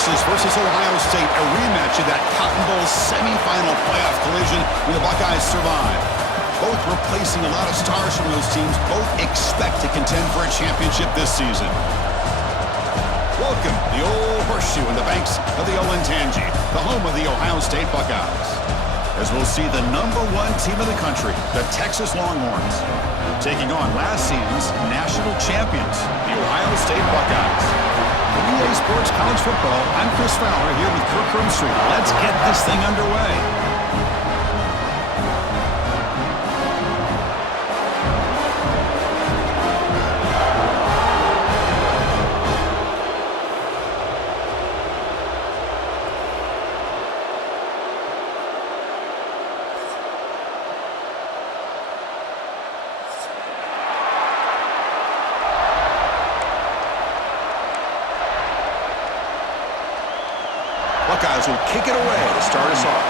Texas versus Ohio State, a rematch of that Cotton Bowl semifinal playoff collision when the Buckeyes survive. Both replacing a lot of stars from those teams. Both expect to contend for a championship this season. Welcome, the old horseshoe in the banks of the Olentangy, the home of the Ohio State Buckeyes. As we'll see the #1 team in the country, the Texas Longhorns, taking on last season's national champions, the Ohio State Buckeyes. For EA Sports College Football, I'm Chris Fowler here with Kirk Herbstreit. Let's get this thing underway. Buckeyes will kick it away to start us off.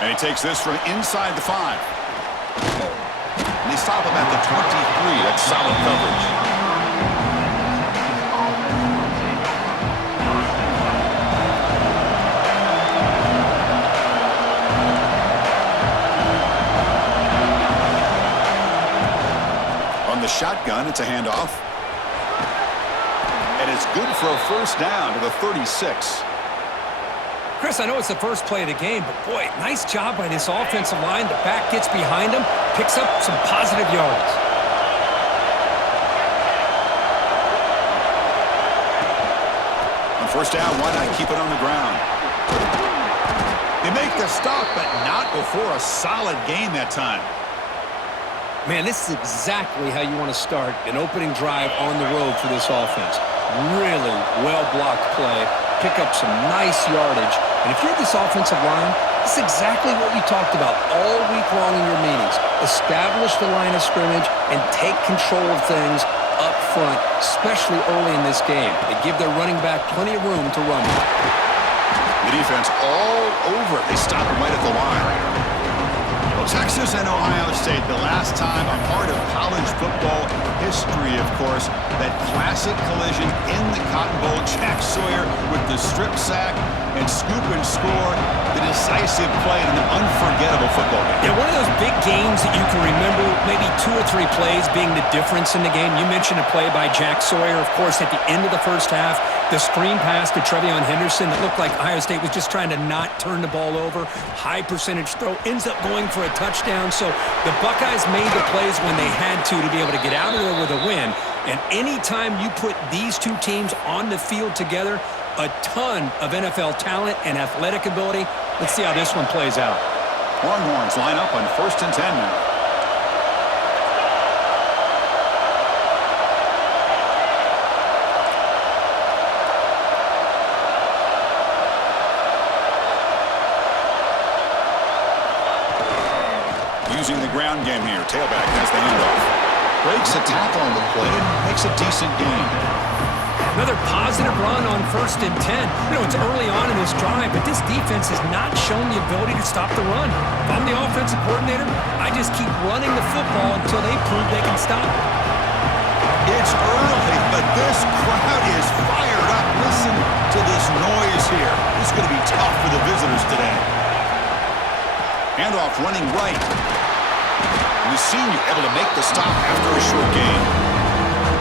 And he takes this from inside the 5. And they stop him at the 23. That's solid coverage. The shotgun, it's a handoff. And it's good for a first down to the 36. Chris, I know it's the first play of the game, but boy, nice job by this offensive line. The back gets behind him, picks up some positive yards. On first down, why not keep it on the ground? They make the stop, but not before a solid gain that time. Man, this is exactly how you want to start an opening drive on the road for this offense. Really well-blocked play, pick up some nice yardage. And if you're this offensive line, this is exactly what you talked about all week long in your meetings. Establish the line of scrimmage and take control of things up front, especially early in this game. They give their running back plenty of room to run. The defense all over it. They stop him right at the line. Texas and Ohio State, the last time a part of college football history, of course, that classic collision in the Cotton Bowl. Jack Sawyer with the strip sack and scoop and score, the decisive play in an unforgettable football game. Yeah, one of those big games that you can remember, maybe 2 or 3 plays being the difference in the game. You mentioned a play by Jack Sawyer, of course, at the end of the first half. The screen pass to TreVeyon Henderson that looked like Ohio State was just trying to not turn the ball over. High percentage throw, ends up going for a touchdown. So the Buckeyes made the plays when they had to be able to get out of there with a win. And anytime you put these two teams on the field together, a ton of NFL talent and athletic ability. Let's see how this one plays out. Longhorns line up on 1st and 10 now. Using the ground game here. Tailback has the handoff. Breaks a tackle on the play and makes a decent gain. Another positive run on 1st and 10. You know, it's early on in this drive, but this defense has not shown the ability to stop the run. If I'm the offensive coordinator, I just keep running the football until they prove they can stop it. It's early, but this crowd is fired up. Listen to this noise here. This is going to be tough for the visitors today. Handoff running right. And the senior able to make the stop after a short gain.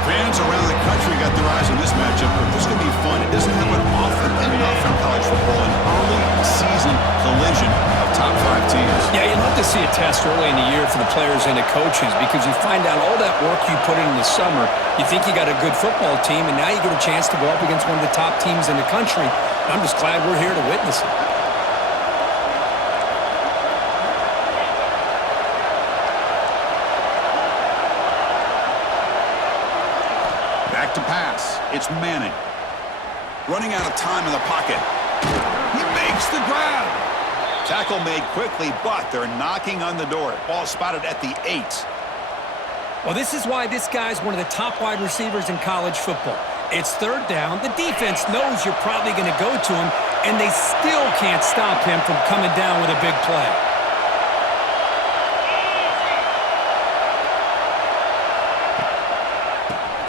Fans around the country got their eyes on this matchup, but this is going to be fun. It doesn't happen often enough in college football, an early season collision of top 5 teams. Yeah, you'd love to see a test early in the year for the players and the coaches because you find out all that work you put in the summer. You think you got a good football team, and now you get a chance to go up against one of the top teams in the country. I'm just glad we're here to witness it. To pass. It's Manning. Running out of time in the pocket. He makes the grab. Tackle made quickly, but they're knocking on the door. Ball spotted at the 8. Well, this is why this guy's one of the top wide receivers in college football. It's 3rd down. The defense knows you're probably going to go to him, and they still can't stop him from coming down with a big play.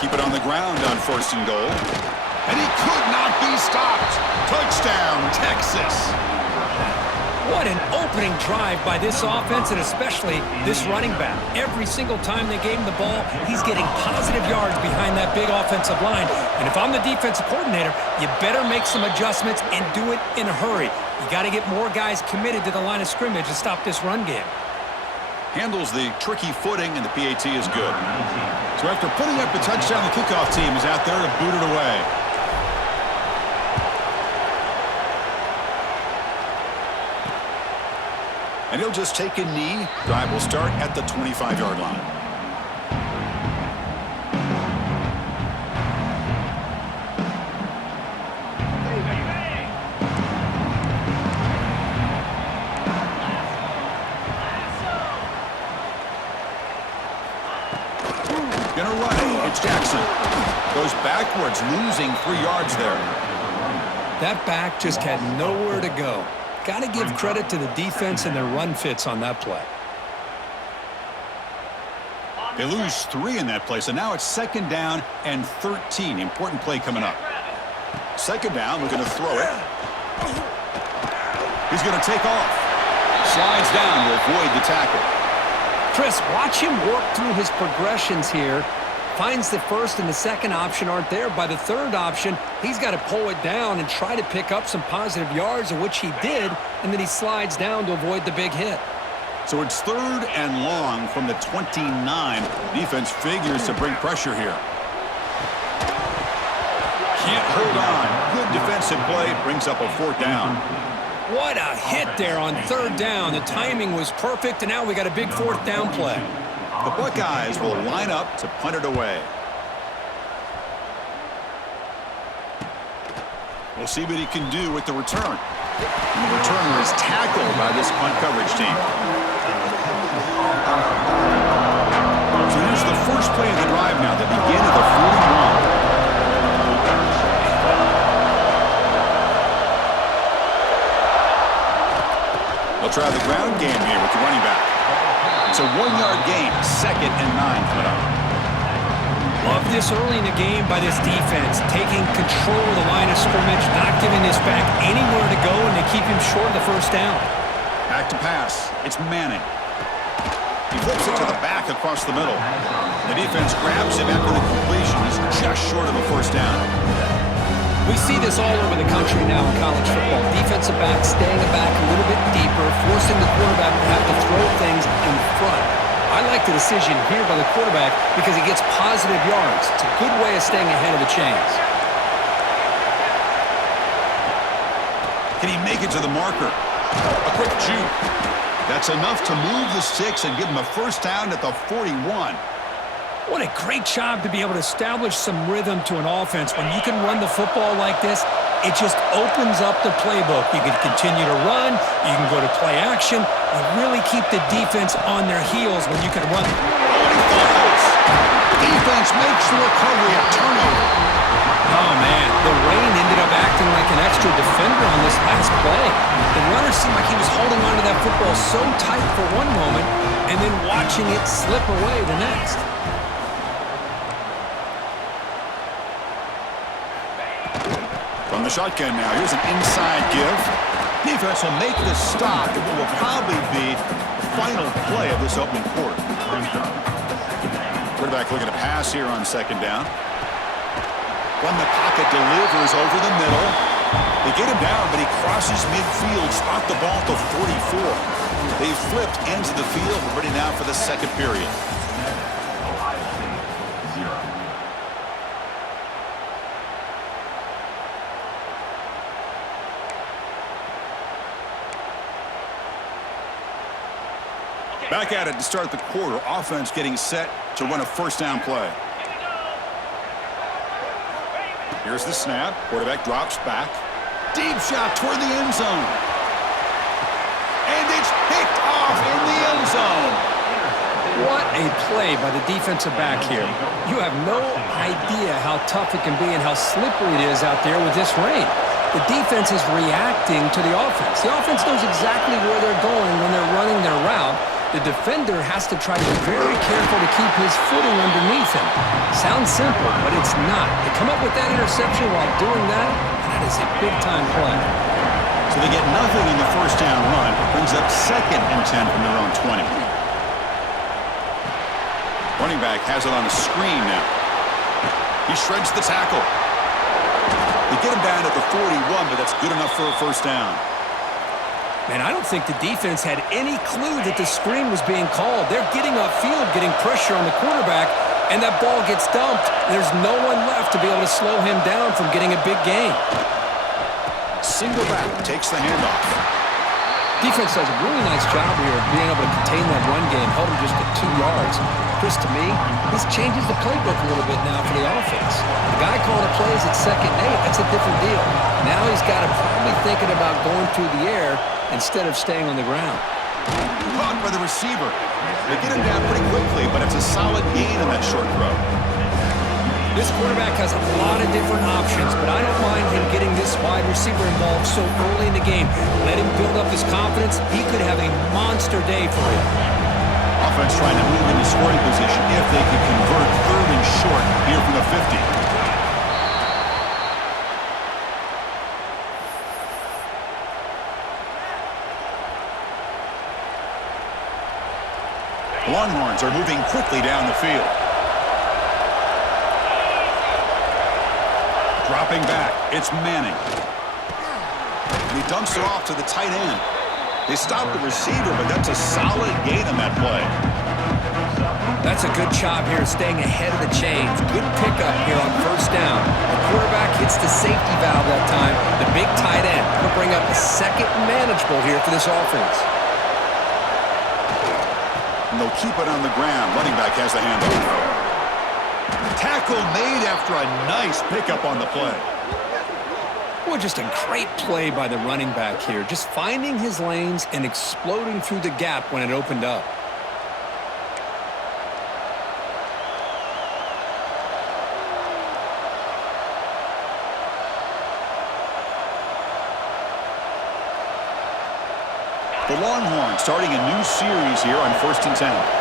keep it on the ground on 1st and goal. And he could not be stopped. Touchdown, Texas. What an opening drive by this offense, and especially this running back. Every single time they gave him the ball, he's getting positive yards behind that big offensive line. And if I'm the defensive coordinator, you better make some adjustments and do it in a hurry. You got to get more guys committed to the line of scrimmage to stop this run game. Handles the tricky footing, and the PAT is good. So after putting up the touchdown, the kickoff team is out there to boot it away. And he'll just take a knee. Drive will start at the 25-yard line. Gonna run it. It's Jackson. Goes backwards, losing 3 yards there. That back just had nowhere to go. Got to give credit to the defense and their run fits on that play. They lose 3 in that play, so now it's 2nd down and 13. Important play coming up. 2nd down, we're going to throw it. He's going to take off. Slides down to avoid the tackle. Chris, watch him work through his progressions here. Finds the 1st and the 2nd option aren't there. By the 3rd option, he's got to pull it down and try to pick up some positive yards, of which he did, and then he slides down to avoid the big hit. So it's 3rd and long from the 29. Defense figures to bring pressure here. Can't hold on. Good defensive play. Brings up a 4th down. What a hit there on 3rd down. The timing was perfect, and now we got a big 4th down play. The Buckeyes will line up to punt it away. We'll see what he can do with the return. And the returner is tackled by this punt coverage team. So here's the first play of the drive now, the begin of the 41. They'll try the ground game here with the running back. It's a 1-yard gain, 2nd and 9 coming up. Love this early in the game by this defense, taking control of the line of scrimmage, not giving this back anywhere to go, and they keep him short of the 1st down. Back to pass. It's Manning. He flips it to the back across the middle. The defense grabs him after the completion. He's just short of a 1st down. We see this all over the country now in college football. Defensive backs staying back a little bit deeper, forcing the quarterback to have to throw things in front. I like the decision here by the quarterback because he gets positive yards. It's a good way of staying ahead of the chains. Can he make it to the marker? A quick juke. That's enough to move the sticks and give him a 1st down at the 41. What a great job to be able to establish some rhythm to an offense. When you can run the football like this, it just opens up the playbook. You can continue to run, you can go to play action, and really keep the defense on their heels when you can run. The defense makes the recovery a turnover. Oh, man, the rain ended up acting like an extra defender on this last play. The runner seemed like he was holding onto that football so tight for one moment and then watching it slip away the next. From the shotgun now, here's an inside give. Defense will make the stop. It will probably be the final play of this opening quarter. Quarterback looking to pass here on 2nd down. From the pocket, delivers over the middle. They get him down, but he crosses midfield. Spot the ball to 44. They've flipped ends of the field. We're ready now for the 2nd period. Back at it to start the quarter. Offense getting set to run a 1st down play. Here's the snap. Quarterback drops back. Deep shot toward the end zone. And it's picked off in the end zone. What a play by the defensive back here. You have no idea how tough it can be and how slippery it is out there with this rain. The defense is reacting to the offense. The offense knows exactly where they're going when they're running their route. The defender has to try to be very careful to keep his footing underneath him. Sounds simple, but it's not. To come up with that interception while doing that, that is a big-time play. So they get nothing in the first down run. Brings up 2nd and 10 from their own 20. Running back has it on a screen now. He shreds the tackle. They get him down at the 41, but that's good enough for a first down. Man, I don't think the defense had any clue that the screen was being called. They're getting upfield, getting pressure on the quarterback, and that ball gets dumped. There's no one left to be able to slow him down from getting a big gain. Single back takes the handoff. Defense does a really nice job here of being able to contain that run game, held him just at 2 yards. Chris, to me, this changes the playbook a little bit now for the offense. The guy calling the plays at 2nd and 8, that's a different deal. Now he's got to probably thinking about going through the air instead of staying on the ground. Caught by the receiver. They get him down pretty quickly, but it's a solid gain in that short throw. This quarterback has a lot of different options, but I don't mind him getting this wide receiver involved so early in the game. Let him build up his confidence. He could have a monster day for him. Offense trying to move into scoring position if they can convert 3rd and short here from the 50. Longhorns are moving quickly down the field. Dropping back, it's Manning. And he dumps it off to the tight end. They stop the receiver, but that's a solid gain on that play. That's a good job here staying ahead of the chains. Good pickup here on first down. The quarterback hits the safety valve that time. The big tight end will bring up a 2nd manageable here for this offense. And they'll keep it on the ground. Running back has the handoff. Tackle made after a nice pickup on the play. Well, just a great play by the running back here. Just finding his lanes and exploding through the gap when it opened up. The Longhorns starting a new series here on 1st and 10.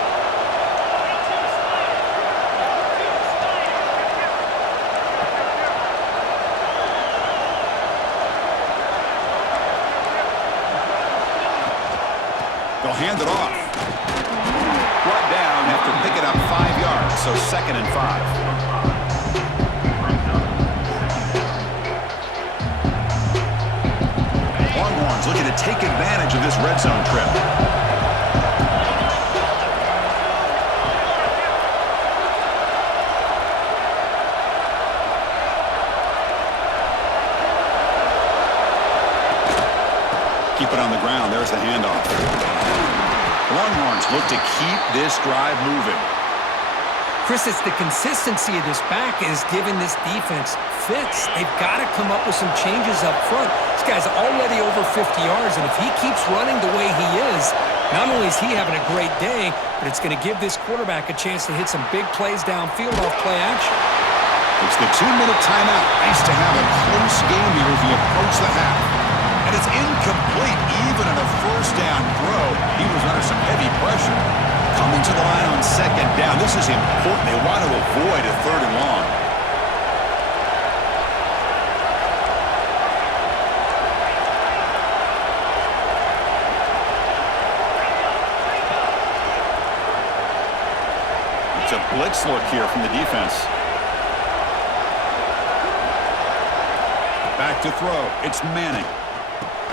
They'll hand it off. Brought down after picking up 5 yards, so 2nd and 5. Longhorns looking to take advantage of this red zone trip. Keep it on the ground. There's the handoff. Longhorns look to keep this drive moving. Chris, it's the consistency of this back is giving this defense fits. They've got to come up with some changes up front. This guy's already over 50 yards, and if he keeps running the way he is, not only is he having a great day, but it's going to give this quarterback a chance to hit some big plays downfield off play action. It's the 2-minute timeout. Nice to have a close game here as we approach the half. And it's incomplete even in a first down throw. He was under some heavy pressure. Coming to the line on 2nd down. This is important. They want to avoid a 3rd and long. It's a blitz look here from the defense. Back to throw. It's Manning.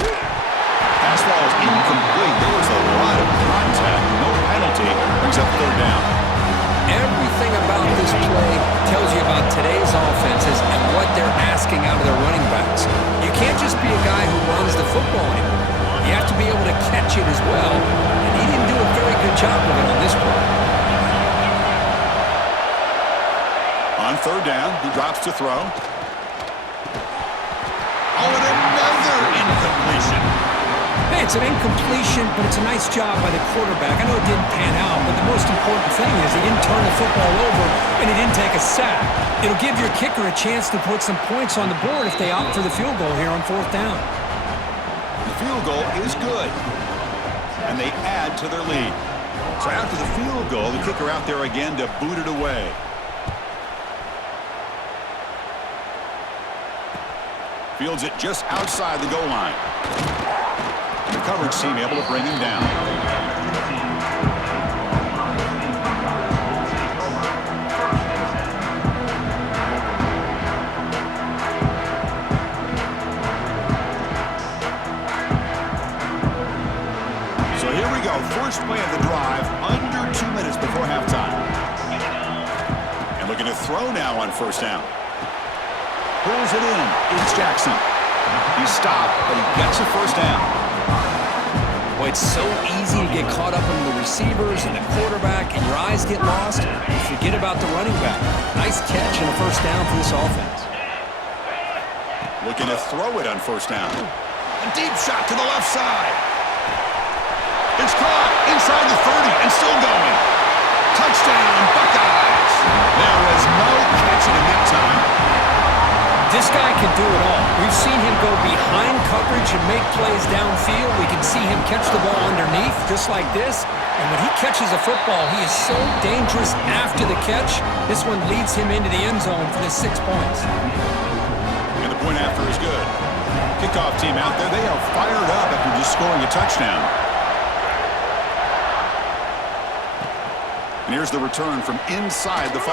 Pass ball is incomplete. There was a lot of contact. No penalty. Brings up 3rd down. Everything about this play tells you about today's offenses and what they're asking out of their running backs. You can't just be a guy who runs the football anymore. You have to be able to catch it as well. And he didn't do a very good job of it on this play. On 3rd down, he drops to throw. Oh, and another incompletion. Hey, it's an incompletion, but it's a nice job by the quarterback. I know it didn't pan out, but the most important thing is he didn't turn the football over and he didn't take a sack. It'll give your kicker a chance to put some points on the board if they opt for the field goal here on 4th down. The field goal is good, and they add to their lead. So after the field goal, the kicker out there again to boot it away. Fields it just outside the goal line. And the coverage team able to bring him down. So here we go. First play of the drive, under 2 minutes before halftime. And looking to throw now on first down. Pulls it in. It's Jackson. He stopped, but he gets a first down. Boy, it's so easy to get caught up in the receivers and the quarterback, and your eyes get lost. You forget about the running back. Nice catch and a first down for this offense. Looking to throw it on first down. A deep shot to the left side. It's caught inside the 30 and still going. Touchdown, Buckeyes. There was no catching him that time. This guy can do it all. We've seen him go behind coverage and make plays downfield. We can see him catch the ball underneath, just like this. And when he catches a football, he is so dangerous after the catch. This one leads him into the end zone for the 6 points. And the point after is good. Kickoff team out there, they are fired up after just scoring a touchdown. And here's the return from inside the 5.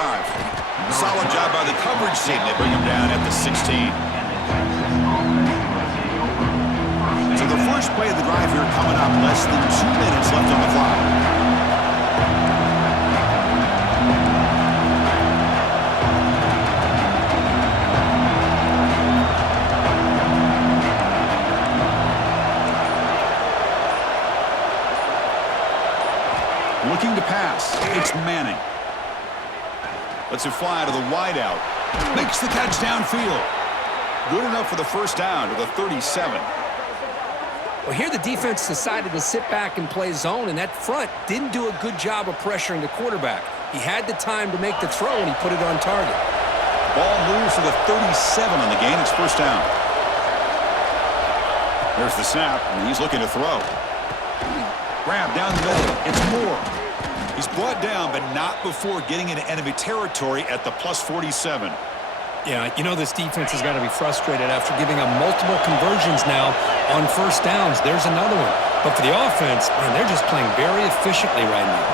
Solid job by the coverage team. They bring him down at the 16. So the first play of the drive here coming up. Less than 2 minutes left on the clock. Looking to pass. It's Manning. Lets it fly to the wideout. Makes the catch downfield. Good enough for the first down to the 37. Well, here the defense decided to sit back and play zone, and that front didn't do a good job of pressuring the quarterback. He had the time to make the throw, and he put it on target. Ball moves to the 37 on the gain. It's first down. There's the snap, and he's looking to throw. Grab down the middle. It's Moore. He's brought down, but not before getting into enemy territory at the plus 47. Yeah, you know this defense has got to be frustrated after giving up multiple conversions now on first downs. There's another one. But for the offense, man, they're just playing very efficiently right now.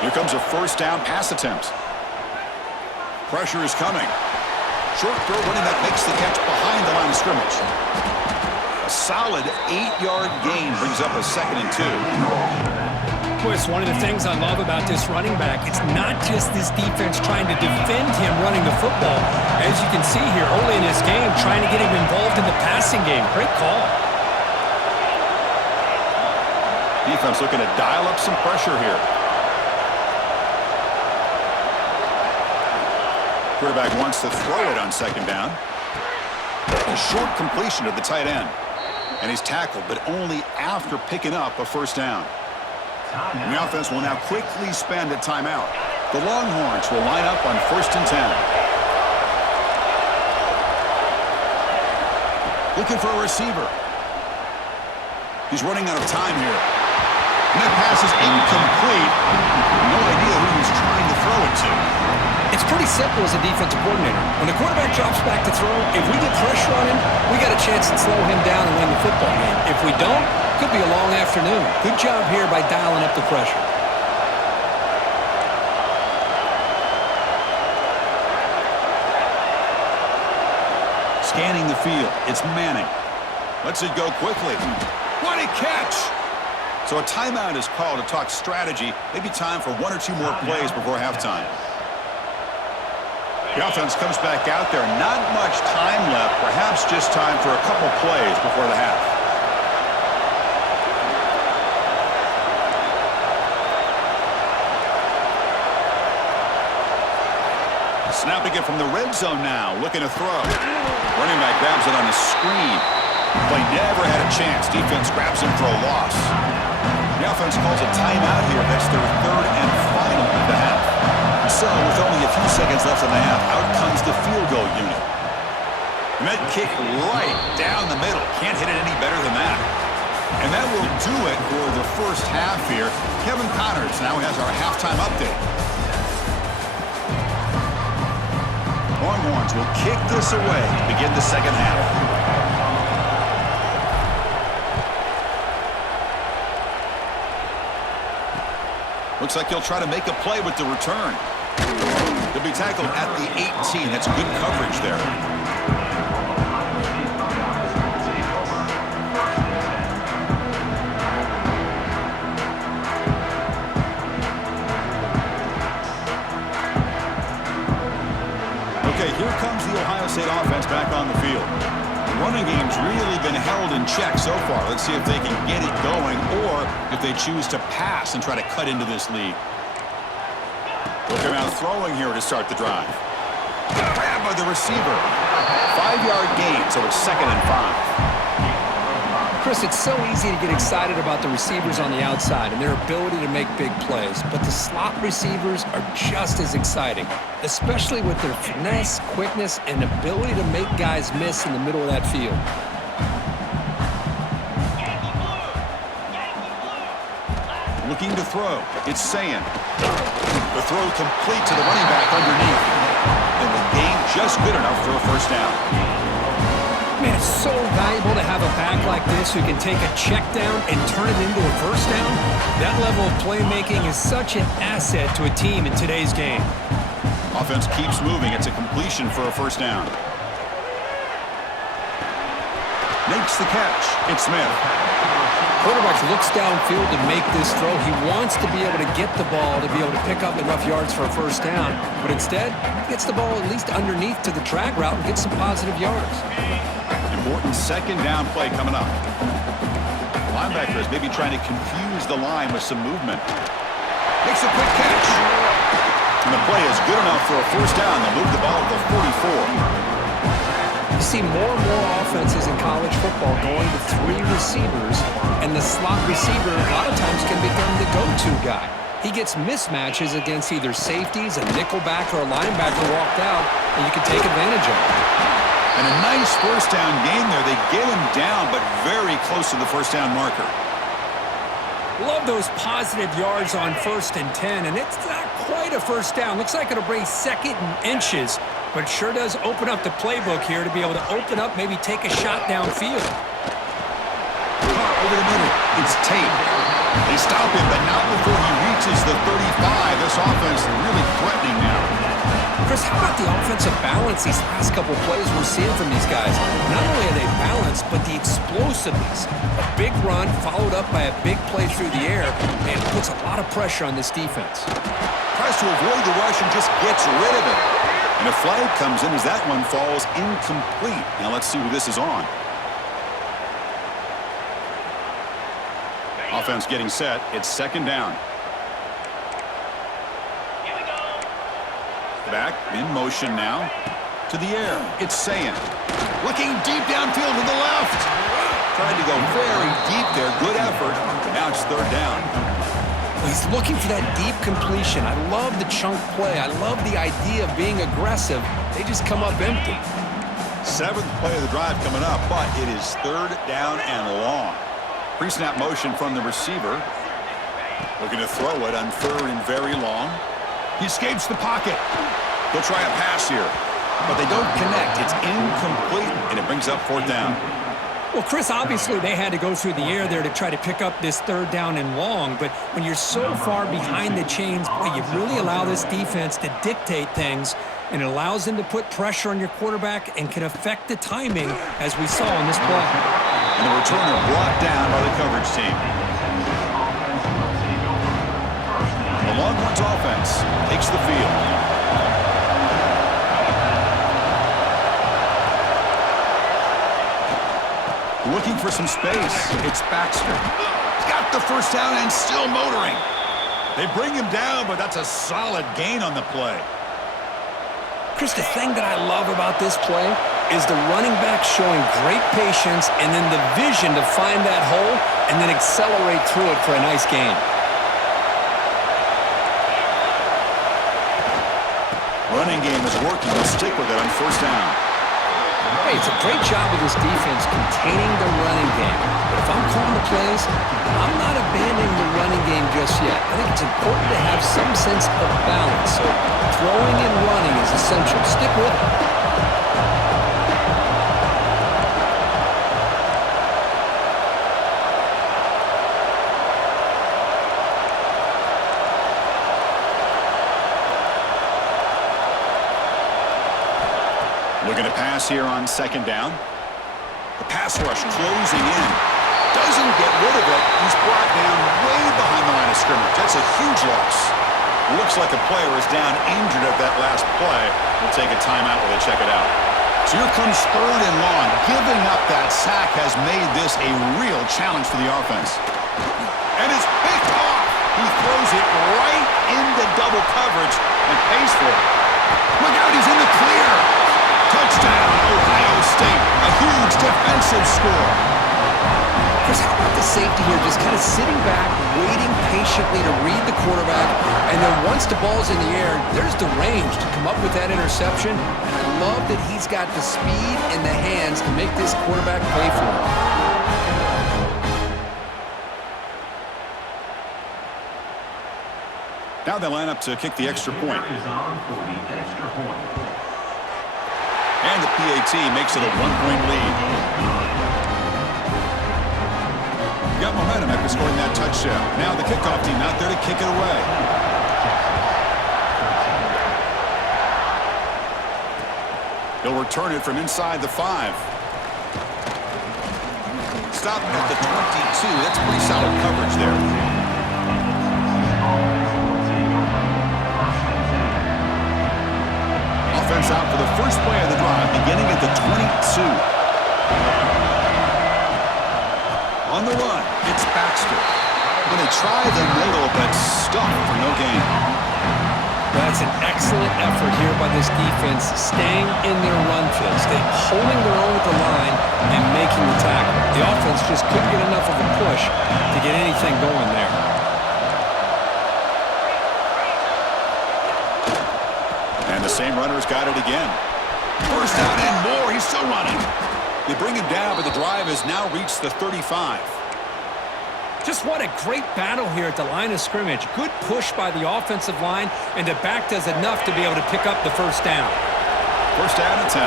Here comes a first down pass attempt. Pressure is coming. Short throw, running back makes the catch behind the line of scrimmage. A solid 8-yard gain brings up a 2nd and 2. Boy, it's one of the things I love about this running back. It's not just this defense trying to defend him running the football. As you can see here early in this game, trying to get him involved in the passing game. Great call. Defense looking to dial up some pressure here. Quarterback wants to throw it on second down. A short completion to the tight end. And he's tackled, but only after picking up a first down. And the offense will now quickly spend a timeout. The Longhorns will line up on 1st and 10. Looking for a receiver. He's running out of time here. And that pass is incomplete. No idea who he's trying to throw it to. It's pretty simple as a defensive coordinator. When the quarterback drops back to throw, if we get pressure on him, we got a chance to slow him down and win the football game. If we don't, could be a long afternoon. Good job here by dialing up the pressure. Scanning the field. It's Manning. Lets it go quickly. What a catch! So a timeout is called to talk strategy. Maybe time for 1 or 2 more plays before halftime. The offense comes back out there. Not much time left. Perhaps just time for a couple plays before the half. Snapping it from the red zone now. Looking to throw. Running back grabs it on the screen. Play never had a chance. Defense grabs him for a loss. The offense calls a timeout here. That's their 3rd and final of the half. So, with only a few seconds left in the half, out comes the field goal unit. And that kick right down the middle. Can't hit it any better than that. And that will do it for the first half here. Kevin Connors now has our halftime update. Longhorns will kick this away to begin the second half. Looks like he'll try to make a play with the return. He'll be tackled at the 18. That's good coverage there. Okay, here comes the Ohio State offense back on the field. The running game's really been held in check so far. Let's see if they can get it going or if they choose to pass and try to cut into this lead. Looking around throwing here to start the drive. Grab by the receiver. 5-yard gain, so it's 2nd and 5. Chris, it's so easy to get excited about the receivers on the outside and their ability to make big plays, but the slot receivers are just as exciting, especially with their finesse, quickness, and ability to make guys miss in the middle of that field. Looking to throw. It's Sayin. The throw complete to the running back underneath. And the gain just good enough for a first down. Man, it's so valuable to have a back like this who can take a check down and turn it into a first down. That level of playmaking is such an asset to a team in today's game. Offense keeps moving. It's a completion for a first down. Makes the catch. It's Smith. Quarterback looks downfield to make this throw. He wants to be able to get the ball to be able to pick up enough yards for a first down, but instead, he gets the ball at least underneath to the drag route and gets some positive yards. Important second down play coming up. Linebacker is maybe trying to confuse the line with some movement. Makes a quick catch. And the play is good enough for a first down. They'll move the ball to the 44. You see more and more offenses in college football going to 3 receivers, and the slot receiver a lot of times can become the go-to guy. He gets mismatches against either safeties, a nickelback, or a linebacker walked out, and you can take advantage of it. And a nice first down gain there. They get him down, but very close to the first down marker. Love those positive yards on 1st and 10, and it's not quite a first down. Looks like it'll bring 2nd and inches, but it sure does open up the playbook here to be able to open up, maybe take a shot downfield. Over the middle, it's Tate. They stop him, but not before he reaches the 35. This offense really threatening now. Chris, how about the offensive balance these last couple plays we're seeing from these guys? Not only are they balanced, but the explosiveness. A big run followed up by a big play through the air, and it puts a lot of pressure on this defense. Tries to avoid the rush and just gets rid of it. And a flag comes in as that one falls incomplete. Now let's see who this is on. Offense getting set. It's 2nd down. Back in motion now. To the air. It's Sayin. Looking deep downfield to the left. Tried to go very deep there. Good effort. Now it's 3rd down. He's looking for that deep completion. I love the chunk play. I love the idea of being aggressive. They just come up empty. 7th play of the drive coming up, but it is 3rd down and long. Pre-snap motion from the receiver. Looking to throw it on 3rd and very long. He escapes the pocket. He'll try a pass here, but they don't connect. It's incomplete, and it brings up 4th down. Well, Chris, obviously they had to go through the air there to try to pick up this 3rd down and long, but when you're so far behind the chains, boy, you really allow this defense to dictate things, and it allows them to put pressure on your quarterback and can affect the timing, as we saw in this play. And the returner brought down by the coverage team. The Longhorns offense takes the field. Looking for some space. It's Baxter. He's got the first down and still motoring. They bring him down, but that's a solid gain on the play. Chris, the thing that I love about this play is the running back showing great patience and then the vision to find that hole and then accelerate through it for a nice gain. Running game is working. They'll stick with it on 1st down. Hey, it's a great job of this defense containing the running game. But if I'm calling the plays, I'm not abandoning the running game just yet. I think it's important to have some sense of balance. So throwing and running is essential. Stick with it. Looking to pass here on second down. The pass rush closing in. Doesn't get rid of it. He's brought down way behind the line of scrimmage. That's a huge loss. Looks like a player is down injured at that last play. We'll take a timeout while they check it out. So here comes third and long. Giving up that sack has made this a real challenge for the offense. And it's picked off. He throws it right into double coverage and pays for it. Look out, he's in the clear. Touchdown, Ohio State. A huge defensive score. Chris, how about the safety here just kind of sitting back, waiting patiently to read the quarterback, and then once the ball's in the air, there's the range to come up with that interception. And I love that he's got the speed and the hands to make this quarterback pay for it. Now they line up to kick the extra point. And the PAT makes it a 1-point lead. Got momentum after scoring that touchdown. Now the kickoff team out there to kick it away. He'll return it from inside the 5. Stop at the 22. That's pretty solid coverage there. Offense out for the first play of the drive, beginning at the 22. On the run, it's Baxter. Going to try the middle, but stuffed for no gain. That's an excellent effort here by this defense, staying in their run field, holding their own at the line and making the tackle. The offense just couldn't get enough of a push to get anything going there. And the same runner's got it again. First down and more. He's still running. They bring him down, but the drive has now reached the 35. Just what a great battle here at the line of scrimmage. Good push by the offensive line, and the back does enough to be able to pick up the first down. First down and 10.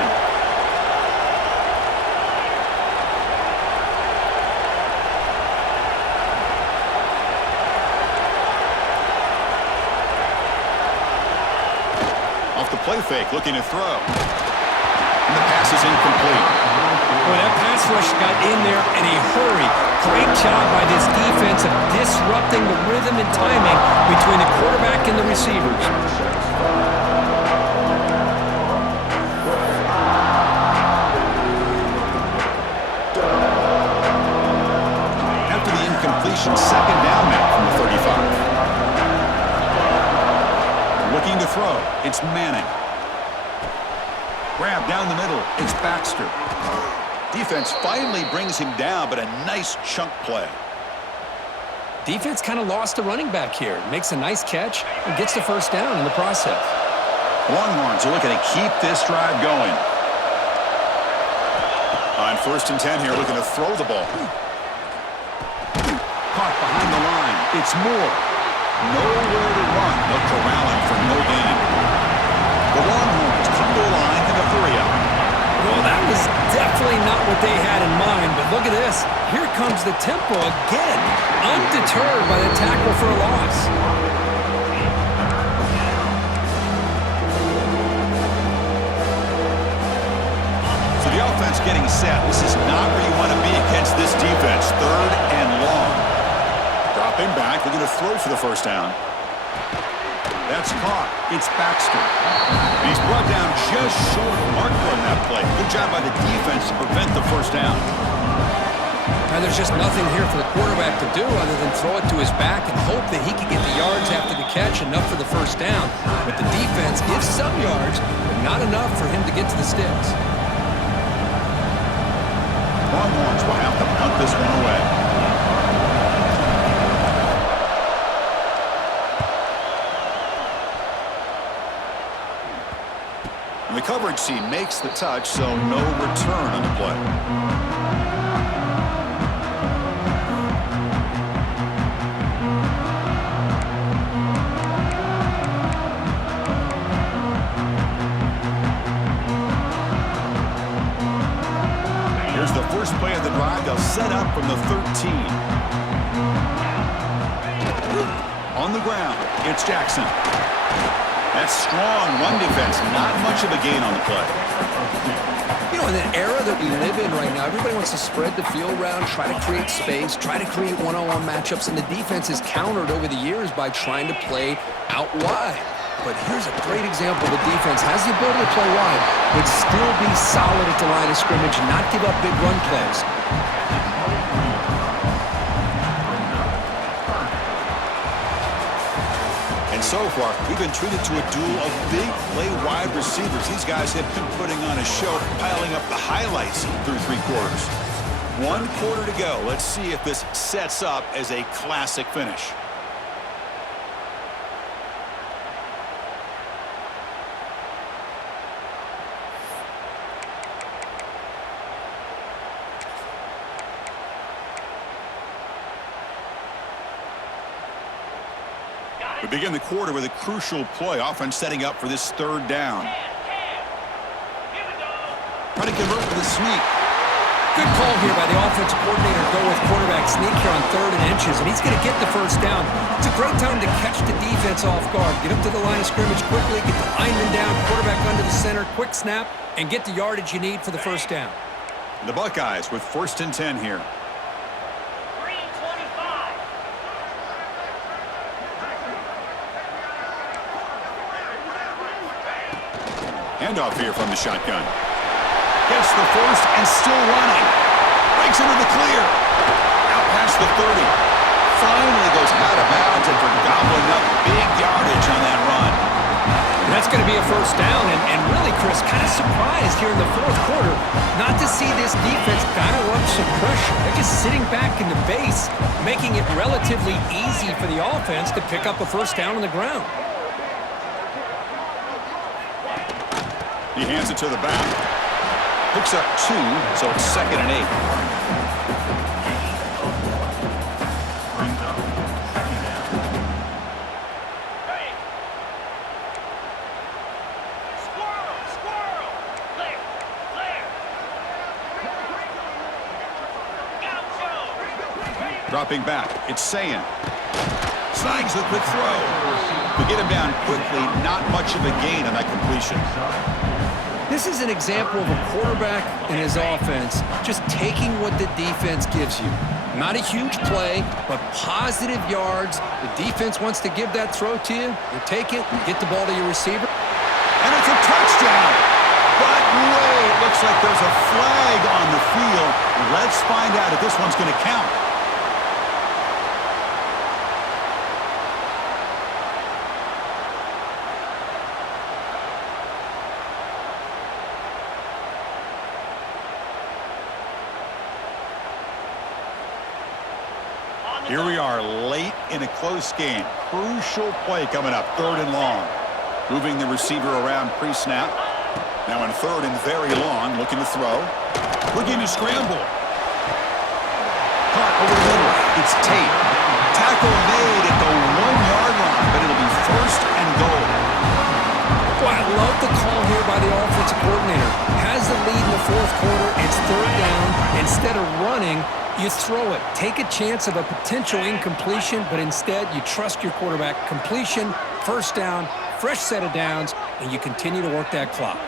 Off the play fake, looking to throw. And the pass is incomplete. Boy, that pass rush got in there in a hurry. Great job by this defense of disrupting the rhythm and timing between the quarterback and the receivers. After the incompletion, second down now from the 35. Looking to throw. It's Manning. Grab down the middle. It's Baxter. Defense finally brings him down, but a nice chunk play. Defense kind of lost the running back here. Makes a nice catch and gets the first down in the process. Longhorns are looking to keep this drive going. On first and 10 here, looking to throw the ball. Caught behind the line. It's Moore. Nowhere to run. They'll corral him for no gain. The Longhorns come to the line in a 3-out. Well, that was definitely not what they had in mind, but look at this. Here comes the tempo again. Undeterred by the tackle for a loss. So the offense getting set. This is not where you want to be against this defense. Third and long. Dropping back, looking to throw for the first down. That's caught. It's Baxter. And he's brought down just short of marker on that play. Good job by the defense to prevent the first down. Now there's just nothing here for the quarterback to do other than throw it to his back and hope that he can get the yards after the catch, enough for the first down. But the defense gives some yards, but not enough for him to get to the sticks. Longhorns will have to punt this one away. And the coverage team makes the touch, so no return on the play. Here's the first play of the drive. They'll set up from the 13. On the ground, it's Jackson. That's strong run defense. Not much of a gain on the play. You know, in the era that we live in right now, everybody wants to spread the field around, try to create space, try to create one-on-one matchups, and the defense is countered over the years by trying to play out wide. But here's a great example. The defense has the ability to play wide, but still be solid at the line of scrimmage, not give up big run plays. And so far, we've been treated to a duel of big play wide receivers. These guys have been putting on a show, piling up the highlights through 3 quarters. 1 quarter to go. Let's see if this sets up as a classic finish. We begin the quarter with a crucial play, offense setting up for this 3rd down. Trying to convert with a sneak. Good call here by the offensive coordinator to go with quarterback sneak here on 3rd and inches, and he's going to get the first down. It's a great time to catch the defense off guard. Get up to the line of scrimmage quickly, get the lineman down, quarterback under the center, quick snap, and get the yardage you need for the first down. The Buckeyes with 1st and 10 here. Handoff here from the shotgun. Gets the first and still running. Breaks into the clear. Out past the 30. Finally goes out of bounds and for gobbling up big yardage on that run. And that's going to be a first down. And really, Chris, kind of surprised here in the 4th quarter not to see this defense dial up some pressure. They're just sitting back in the base, making it relatively easy for the offense to pick up a first down on the ground. He hands it to the back. Picks up 2, so it's 2nd and 8. Squirrel! Clear! Dropping back, it's Sayin. Snags the quick throw. To get him down quickly, not much of a gain on that completion. This is an example of a quarterback and his offense just taking what the defense gives you. Not a huge play, but positive yards. The defense wants to give that throw to you. You take it, you get the ball to your receiver. And it's a touchdown. But wait, looks like there's a flag on the field. Let's find out if this one's going to count. Here we are late in a close game. Crucial play coming up, 3rd and long. Moving the receiver around pre-snap. Now in 3rd and very long, looking to throw. Looking to scramble. Caught over the middle. It's Tate. Tackle made at the 1-yard line, but it'll be 1st and goal. Boy, I love the call here by the offensive coordinator. Has the lead in the 4th quarter. It's 3rd down. Instead of running, you throw it. Take a chance of a potential incompletion, but instead you trust your quarterback. Completion, first down, fresh set of downs, and you continue to work that clock.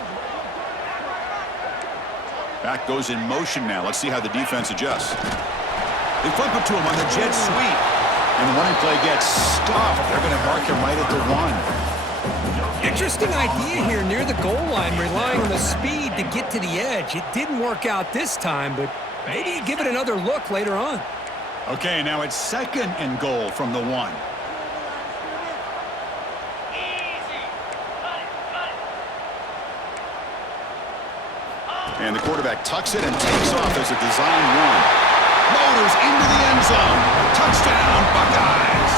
Back goes in motion now. Let's see how the defense adjusts. They flip it to him on the jet sweep. And the running play gets stopped. They're going to mark him right at the 1. Interesting idea here near the goal line, relying on the speed to get to the edge. It didn't work out this time, but maybe you give it another look later on. Okay, now it's 2nd and goal from the 1. And the quarterback tucks it and takes off as a design run. Motors into the end zone. Touchdown, Buckeyes.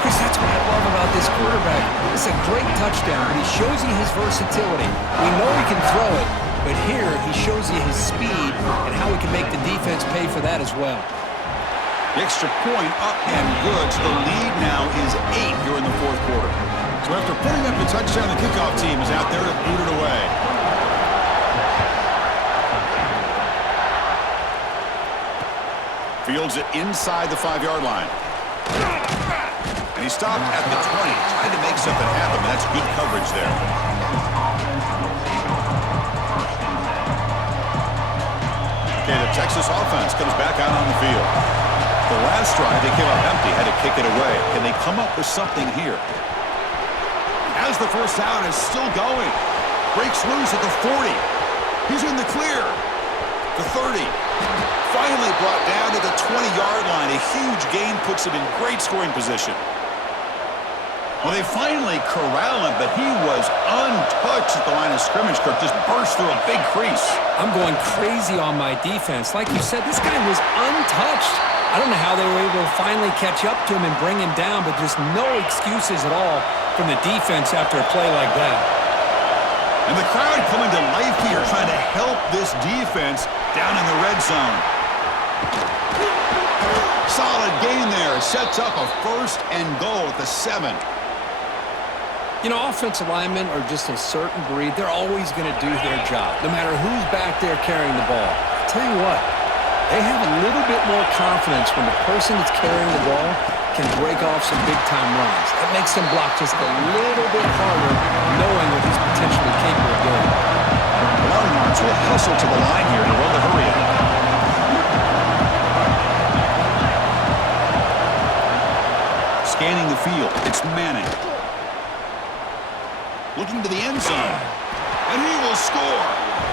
Chris, that's what I love about this quarterback. It's a great touchdown, but he shows you his versatility. We know he can throw it, but here he shows you his speed and how he can make the defense pay for that as well. The extra point up and good. So the lead now is 8 here in the fourth quarter. So after putting up the touchdown, the kickoff team is out there to boot it away. Fields it inside the 5-yard line. And he stopped at the 20, trying to make something happen. That's good coverage there. Okay, the Texas offense comes back out on the field. The last drive, they came up empty, had to kick it away. Can they come up with something here? As the first down is still going. Breaks loose at the 40. He's in the clear. The 30. Finally brought down to the 20-yard line. A huge gain puts him in great scoring position. Well, they finally corral him, but he was untouched at the line of scrimmage. Kirk just burst through a big crease. I'm going crazy on my defense. Like you said, this guy was untouched. I don't know how they were able to finally catch up to him and bring him down, but there's no excuses at all from the defense after a play like that. And the crowd coming to life here, trying to help this defense down in the red zone. Solid gain there. Sets up a 1st and goal at the 7. You know, offensive linemen are just a certain breed. They're always going to do their job, no matter who's back there carrying the ball. I'll tell you what, they have a little bit more confidence when the person that's carrying the ball can break off some big-time runs. That makes them block just a little bit harder, knowing what he's potentially capable of doing. The Longhorns will hustle to the line here to roll the hurry up. Scanning the field, it's Manning. Looking to the end zone. And he will score.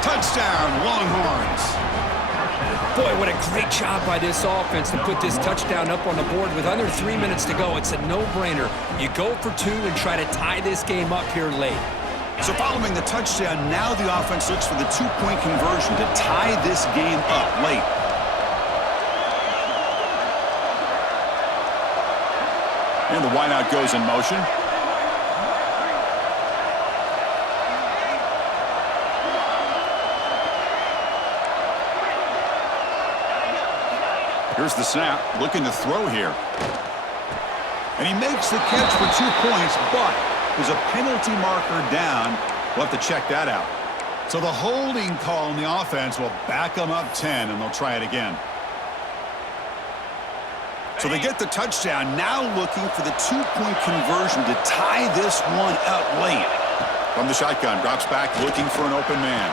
Touchdown, Longhorns. Boy, what a great job by this offense to put this touchdown up on the board with under 3 minutes to go. It's a no-brainer. You go for 2 and try to tie this game up here late. So following the touchdown, now the offense looks for the 2-point conversion to tie this game up late. And the wideout goes in motion. Here's the snap, looking to throw here. And he makes the catch for 2 points, but there's a penalty marker down. We'll have to check that out. So the holding call on the offense will back them up 10, and they'll try it again. So they get the touchdown, now looking for the 2-point conversion to tie this one up late. From the shotgun, drops back, looking for an open man.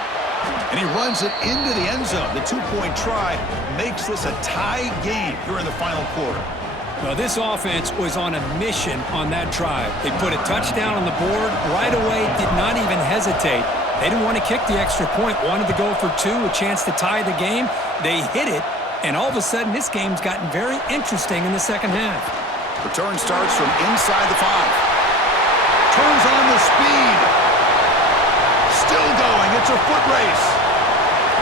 And he runs it into the end zone. The 2-point try makes this a tie game here in the final quarter. Well, this offense was on a mission on that drive. They put a touchdown on the board right away, did not even hesitate. They didn't want to kick the extra point, wanted to go for 2, a chance to tie the game. They hit it, and all of a sudden this game's gotten very interesting in the second half. Return starts from inside the 5. Turns on the speed. Still going. It's a foot race.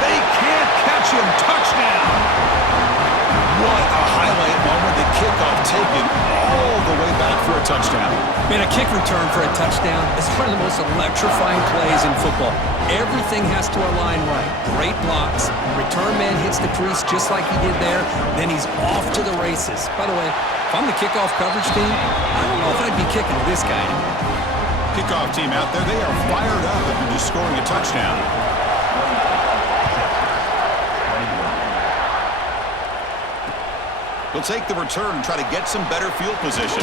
They can't catch him. Touchdown. What a highlight moment. The kickoff taken all the way back for a touchdown. Man, a kick return for a touchdown is one of the most electrifying plays in football. Everything has to align right. Great blocks. Return man hits the crease just like he did there. Then he's off to the races. By the way, if I'm the kickoff coverage team, I don't know if I'd be kicking to this guy anymore. Kickoff team out there, they are fired up after just scoring a touchdown. He'll take the return and try to get some better field position.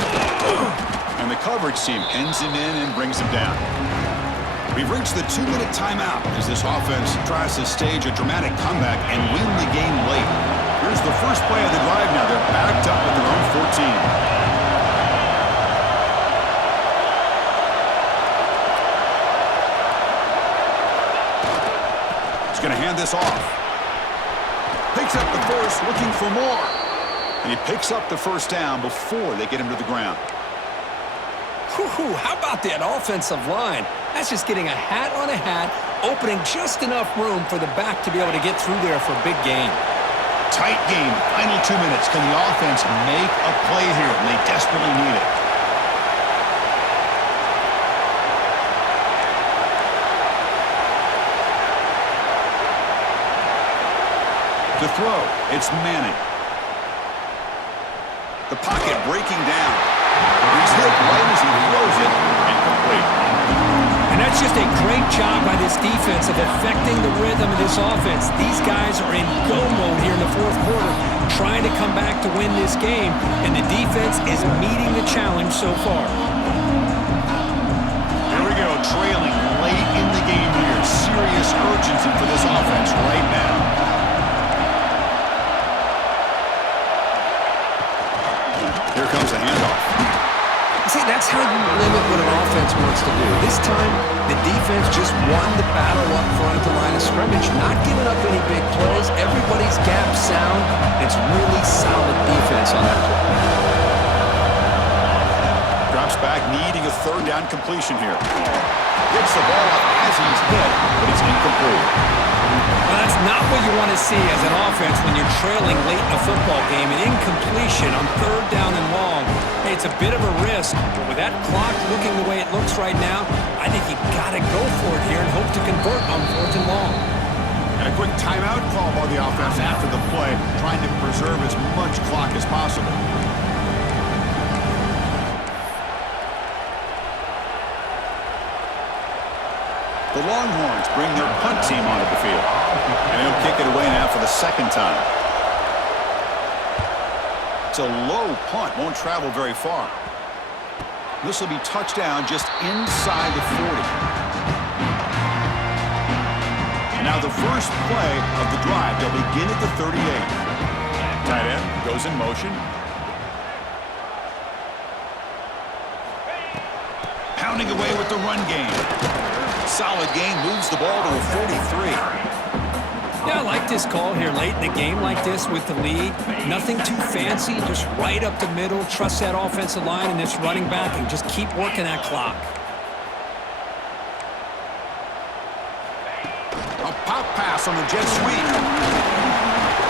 And the coverage team pins him in and brings him down. We've reached the 2-minute timeout as this offense tries to stage a dramatic comeback and win the game late. Here's the first play of the drive now. They're backed up at their own 14. Going to hand this off. Picks up the first, looking for more. And he picks up the first down before they get him to the ground. Whew, how about that offensive line? That's just getting a hat on a hat, opening just enough room for the back to be able to get through there for a big gain. Tight game, final 2 minutes. Can the offense make a play here? And they desperately need it. To throw, it's Manning. The pocket breaking down. He's hit right as he throws it, incomplete. And that's just a great job by this defense of affecting the rhythm of this offense. These guys are in go mode here in the fourth quarter, trying to come back to win this game, and the defense is meeting the challenge so far. Here we go, trailing late in the game here. Serious urgency for this offense right now. Here comes the handoff. See, that's how you limit what an offense wants to do. This time, the defense just won the battle up front at the line of scrimmage, not giving up any big plays. Everybody's gap sound. It's really solid defense on that play. Drops back, needing a third down completion here. Gets the ball up as he's hit, but it's incomplete. Well, that's not what you want to see as an offense when you're trailing late in a football game. An incompletion on third down and long. Hey, it's a bit of a risk, but with that clock looking the way it looks right now, I think you got to go for it here and hope to convert on fourth and long. And a quick timeout call by the offense after the play, trying to preserve as much clock as possible. The Longhorns bring their punt team onto the field. And he'll kick it away now for the second time. It's a low punt, won't travel very far. This will be touchdown just inside the 40. And now the first play of the drive. They'll begin at the 38. Tight end goes in motion. Pounding away with the run game. Solid game, moves the ball to a 43. Yeah, I like this call here late in the game like this with the lead. Nothing too fancy, just right up the middle. Trust that offensive line and this running back and just keep working that clock. A pop pass on the jet sweep.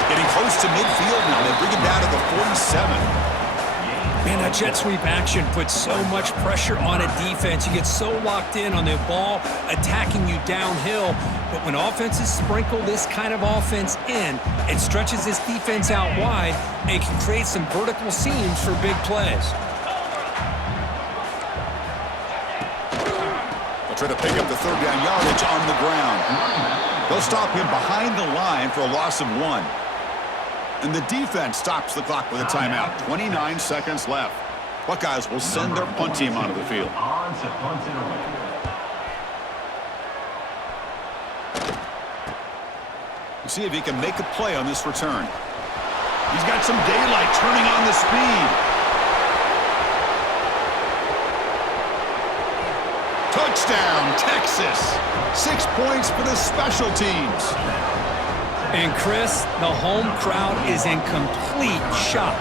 Getting close to midfield now. They bring him down to the 47. Man, that jet sweep action puts so much pressure on a defense. You get so locked in on the ball attacking you downhill. But when offenses sprinkle this kind of offense in, it stretches this defense out wide and can create some vertical seams for big plays. They'll try to pick up the third down yardage on the ground. They'll stop him behind the line for a loss of 1. And the defense stops the clock with a timeout. 29 seconds left. Buckeyes will send their punt team onto the field. We'll see if he can make a play on this return. He's got some daylight turning on the speed. Touchdown, Texas. 6 points for the special teams. And Chris, the home crowd is in complete shock.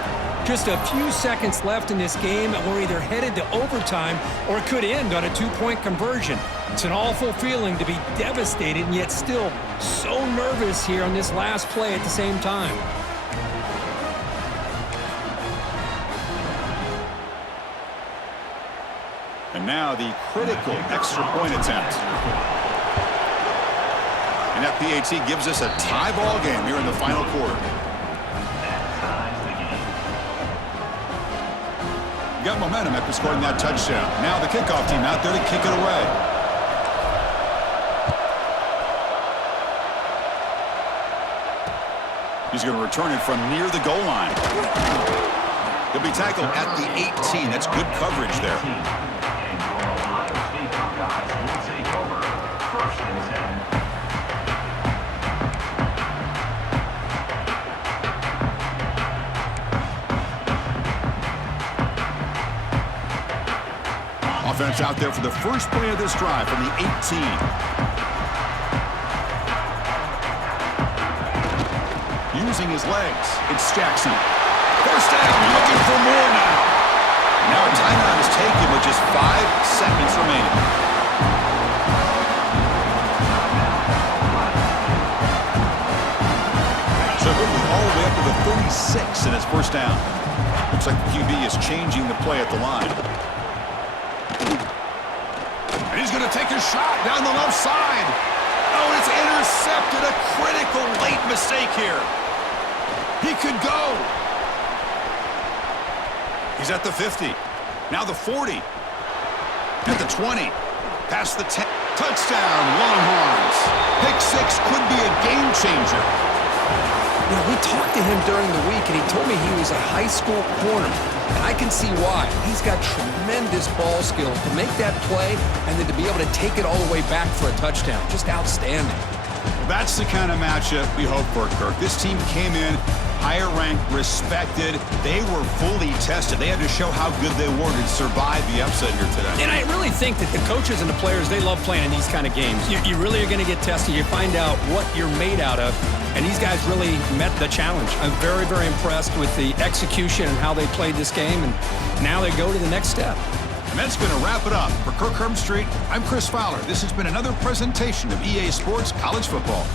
Just a few seconds left in this game, and we're either headed to overtime or it could end on a two-point conversion. It's an awful feeling to be devastated and yet still so nervous here on this last play at the same time. And now the critical extra point attempt. And that PAT gives us a tie ball game here in the final quarter. Got momentum after scoring that touchdown. Now the kickoff team out there to kick it away. He's going to return it from near the goal line. He'll be tackled at the 18. That's good coverage there. Offense out there for the first play of this drive from the 18. Using his legs, it's Jackson. First down, looking for more now. Now a timeout is taken with just 5 seconds remaining. So moving all the way up to the 36 in his first down. Looks like the QB is changing the play at the line. And he's going to take a shot down the left side. Oh, it's intercepted. A critical late mistake here. He could go. He's at the 50. Now the 40. At the 20. Past the 10. Touchdown, Longhorns. Pick 6 could be a game changer. You know, we talked to him during the week, and he told me he was a high school corner. And I can see why. He's got tremendous ball skills to make that play and then to be able to take it all the way back for a touchdown. Just outstanding. Well, that's the kind of matchup we hope for, Kirk. This team came in higher ranked, respected. They were fully tested. They had to show how good they were to survive the upset here today. And I really think that the coaches and the players, they love playing in these kind of games. You really are going to get tested. You find out what you're made out of. And these guys really met the challenge. I'm very, very impressed with the execution and how they played this game. And now they go to the next step. And that's going to wrap it up. For Kirk Herbstreit, I'm Chris Fowler. This has been another presentation of EA Sports College Football.